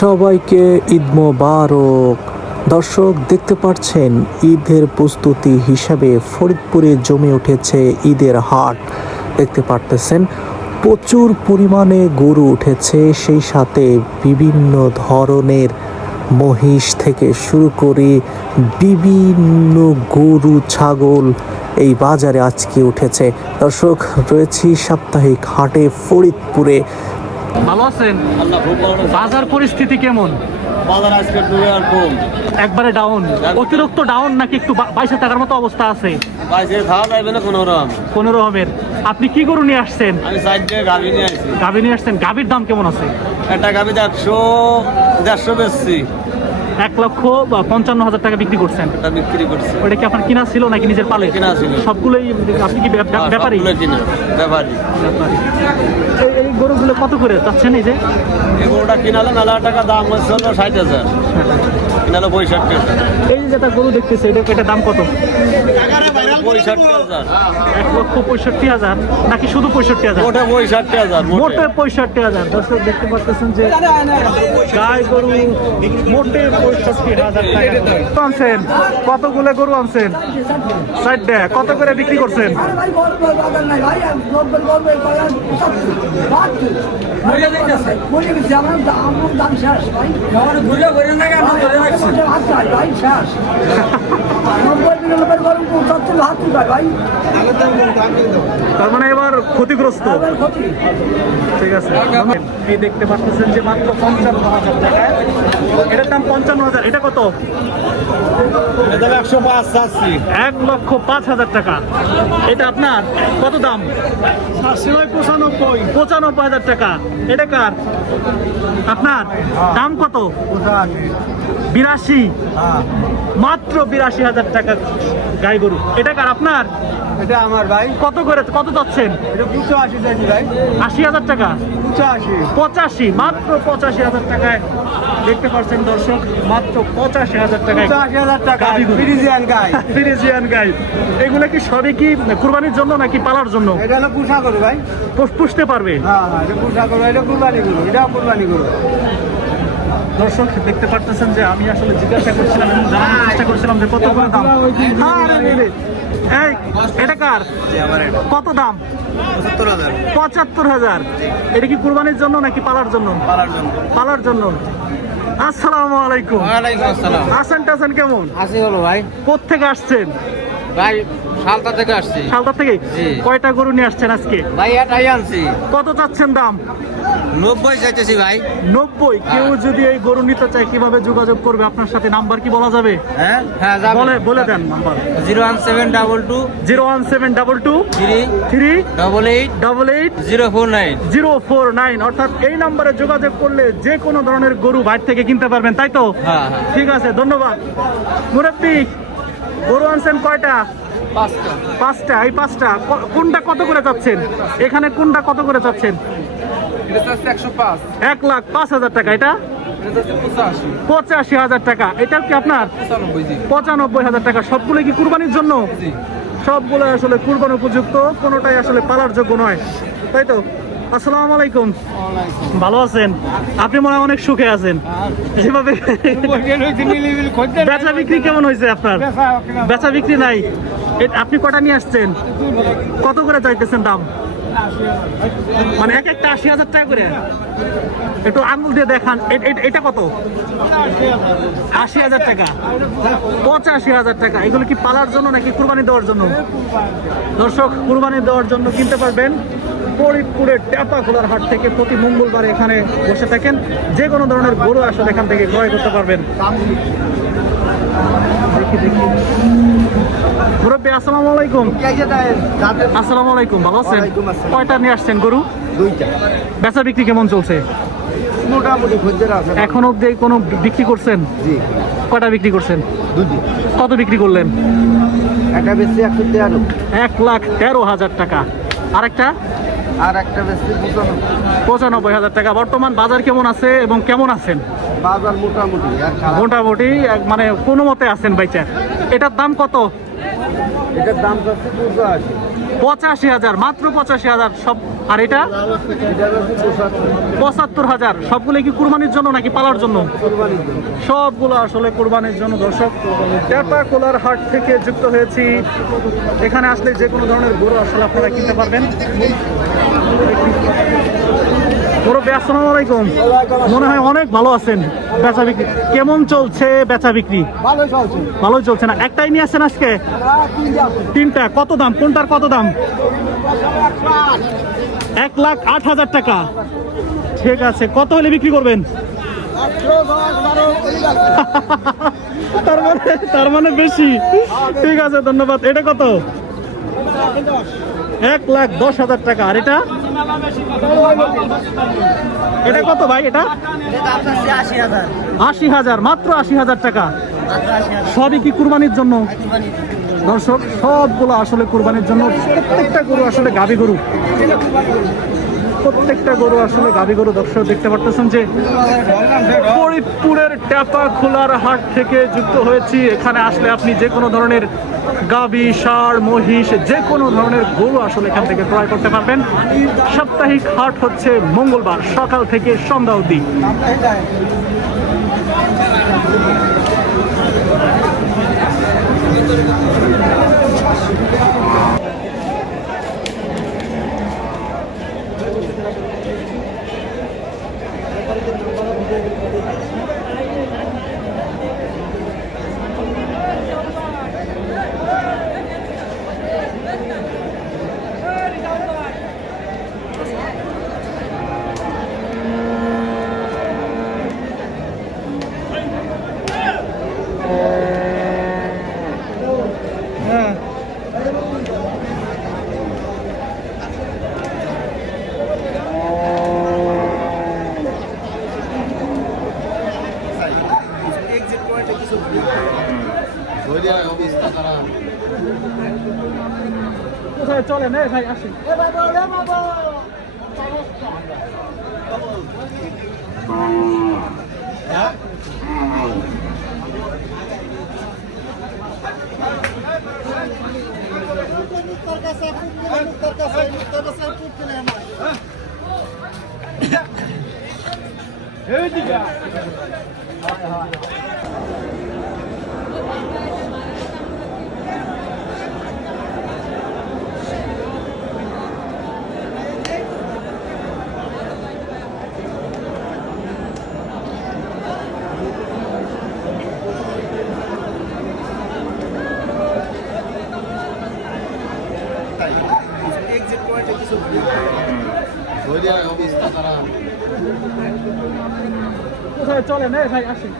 সবাইকে ঈদ মোবারক। দর্শক দেখতে পাচ্ছেন ঈদের প্রস্তুতি হিসাবে ফরিদপুরে জমে উঠেছে ঈদের হাট। দেখতে পারতেছেন প্রচুর পরিমাণে গরু উঠেছে, সেই সাথে বিভিন্ন ধরনের মহিষ থেকে শুরু করে বিভিন্ন গরু ছাগল এই বাজারে আজকে উঠেছে। দর্শক, রয়েছি সাপ্তাহিক হাটে ফরিদপুরে। ভালো আছেন? বাজার পরিস্থিতি কেমন? বাজার আজকে আর কম, একবারে ডাউন, অতিরিক্ত ডাউন নাকি একটু 22 টাকার মতো অবস্থা আছে? বাইরে খাওয়া যাবে না কোনো রকম। 15 রকমের। আপনি কি গরু নিয়ে আসছেন? আমি সাইড দিয়ে গাভি নিয়ে আসছি। গাভী নিয়ে আসছেন। গাভীর দাম কেমন আছে? একটা গাভি 100-150 বেচছি। 1,55,000 টাকা বিক্রি করছেন। এটা বিক্রি করছি। ওটা কি আপনার কিনা ছিল নাকি নিজের পালে? কিনা ছিল। সবগুলোই আপনি কি ব্যাপারী? সবগুলো কিনা ব্যাপারী। এই গরুগুলো কত করে চাচ্ছেন? এই যে এই গরুটা কিনালে মেলা টাকা দাম হচ্ছে হলো 60,000, কিনালে 65,000। এই যেটা গরু দেখতেছে এটা দাম কত? 65,000। 1,65,000 নাকি শুধু 65,000? মোটে 65,000। মোটে 65,000। দর্শক দেখতে পাচ্ছেন যে গাই গরু মোটে 65,000 টাকা আনছেন। কতগুলো গরু আনছেন? 4টা। কত করে বিক্রি করছেন? তার মানে এবার ক্ষতিগ্রস্ত। ঠিক আছে। এই দেখতে পাচ্ছেন যে মাত্র 55,000 টাকা। এটার দাম 55,000। এটা কত? 105 চাচ্ছি। 1,05,000 টাকা। এটা আপনার কত দাম? 95,000 টাকা। এটা কার? আপনার দাম কত? 82। মাত্র 82,000 টাকা গাই গরু। এটা কার? আপনার? এটা আমার ভাই। কত করে কত যাচ্ছেন? এটা 85 চাইছি ভাই। 80,000 টাকা। 85। মাত্র 85,000 টাকায় দেখতে পাচ্ছেন দর্শক, মাত্র 85,000 টাকায় 85,000 টাকা গাভী গরু। ফ্রিজিয়ান গাই। ফ্রিজিয়ান গাই। এগুলো কি সবই কি কুরবানির জন্য নাকি পালার জন্য? এটা হলো পুষা করু ভাই। পুষতে পারবে? হ্যাঁ, এটা পুষা করু, এটা কুরবানি করু, এটা কুরবানি করু। দর্শক দেখতে পারতেছেন যে আমি আসলে জিজ্ঞাসা করছিলাম এবং জানার চেষ্টা করছিলাম যে কত করে দাম। এই এটা কার? কত দাম? 75,000। 75,000। এটা কি কুরবানির জন্য নাকি পালার জন্য? পালার জন্য। আসসালামু আলাইকুম। ওয়ালাইকুম আসসালাম। আছেন টাছেন কেমন? আসি হলো ভাই। কোত্থেকে আসছেন? ভাই শালতা থেকে আসছি। শালতা থেকে? জি। কয়টা গরু নিয়ে আসছেন আজকে? ভাই এটাই আনছি। কত চাচ্ছেন দাম? 90 চাইতেছি ভাই। 90। কেউ যদি এই গরু নিতে চায় কিভাবে যোগাযোগ করবে আপনার সাথে? নাম্বার কি বলা যাবে? হ্যাঁ হ্যাঁ যাবে। বলে দেন নাম্বার। 01722 01722 3 3 88 88 049। 049। অর্থাৎ এই নাম্বারে যোগাযোগ করলে যে কোনো ধরনের গরু বাইরে থেকে কিনতে পারবেন, তাই তো? হ্যাঁ হ্যাঁ। ঠিক আছে, ধন্যবাদ। মুরব্বি, গরু আনছেন কয়টা? 5টা। 5টা। এই 5টা কোনটা কত করে চাচ্ছেন? এখানে কোনটা কত করে চাচ্ছেন? এটা হচ্ছে 105। 1,05,000 টাকা। এটা এটা হচ্ছে 85। 85,000 টাকা। এটা কি আপনার? 95 জি। 95,000 টাকা। সবগুলো কি কুরবানির জন্য? জি। সবগুলো আসলে কুরবান উপযুক্ত, কোনোটাই আসলে পালার যোগ্য নয়, তাই তো? আসসালামু আলাইকুম। ভালো আছেন? আপনি মনে হয় অনেক সুখে আছেন যেভাবে। বেচা বিক্রি কেমন হয়েছে আপনার? বেচা বিক্রি নাই। আপনি কটা নিয়ে আসছেন? কত করে চাইতেছেন দাম? মানে এক একটা 80,000 টাকা করে? একটু আঙুল দিয়ে দেখান। এটা কত? 80,000 টাকা। 85,000 টাকা। এগুলো কি পালার জন্য নাকি কুরবানি দেওয়ার জন্য? দর্শক, কুরবানি দেওয়ার জন্য কিনতে পারবেন ফরিদপুরের টেপাখোলার হাট থেকে। প্রতি মঙ্গলবার এখানে বসে থাকেন। যে কোনো ধরনের গরু আসলে এখান থেকে ক্রয় করতে পারবেন। দেখি মুরব্বী, আসসালামু আলাইকুম। আসসালামু আলাইকুম। ভালো আছেন? কয়টা নিয়ে আসছেন গরু? 2টা। বেচা বিক্রি কেমন চলছে? মোটামুটি খদ্দের আছে। এখন অব্দি কোনো বিক্রি করছেন? জি। কয়টা বিক্রি করছেন? 2টি। কত বিক্রি করলেন? একটা বেশি 113। 1,13,000 টাকা। আরেকটা? আর একটা বেশি 95,000 টাকা। বর্তমান বাজার কেমন আছে এবং কেমন আছেন? বাজার মোটামুটি মোটামুটি মানে কোনো মতে আছেন বাইচা। এটার দাম কত? এটার দাম হচ্ছে 85। 85,000, মাত্র 85,000 সব। আর এটা 75,000। সবগুলো কি কুরবানির জন্য নাকি পালার জন্য? সবগুলো আসলে কুরবানির জন্য। দর্শক, টেপাখোলার হাট থেকে যুক্ত হয়েছি। এখানে আসলে যে কোনো ধরনের গরু আসলে আপনারা কিনতে পারবেন। মুরব্বি, আসসালামু আলাইকুম। মনে হয় অনেক ভালো আছেন। বেচা বিক্রি কেমন চলছে? বেচা বিক্রি ভালোই চলছে না? একটাই নিয়ে আসছেন আজকে? তিনটা। কত দাম? কোনটার কত দাম? 1,08,000 টাকা। ঠিক আছে, কত হলে বিক্রি করবেন? তার মানে বেশি। ঠিক আছে, ধন্যবাদ। এটা কত? 1,10,000 টাকা। আর এটা এটা কত ভাই? এটা 80,000, মাত্র 80,000 টাকা। সবই কি কুরবানির জন্য? দর্শক, সবগুলো আসলে কুরবানির জন্য। প্রত্যেকটা গরু আসলে গাভী গরু, প্রত্যেকটা গরু আসলে গাভী গরু। দর্শক, দেখতে পারতেছেন যে ফরিদপুরের টেপাখোলার হাট থেকে যুক্ত হয়েছি। এখানে আসলে আপনি যে কোনো ধরনের গাভী, ষাঁড়, মহিষ, যে কোনো ধরনের গরু আসলে এখান থেকে ক্রয় করতে পারবেন। সাপ্তাহিক হাট হচ্ছে মঙ্গলবার সকাল থেকে সন্ধ্যা অবধি। কোথায় চলেন? ভাই আসেন। কোথায় চলেন? ভাই আসেন।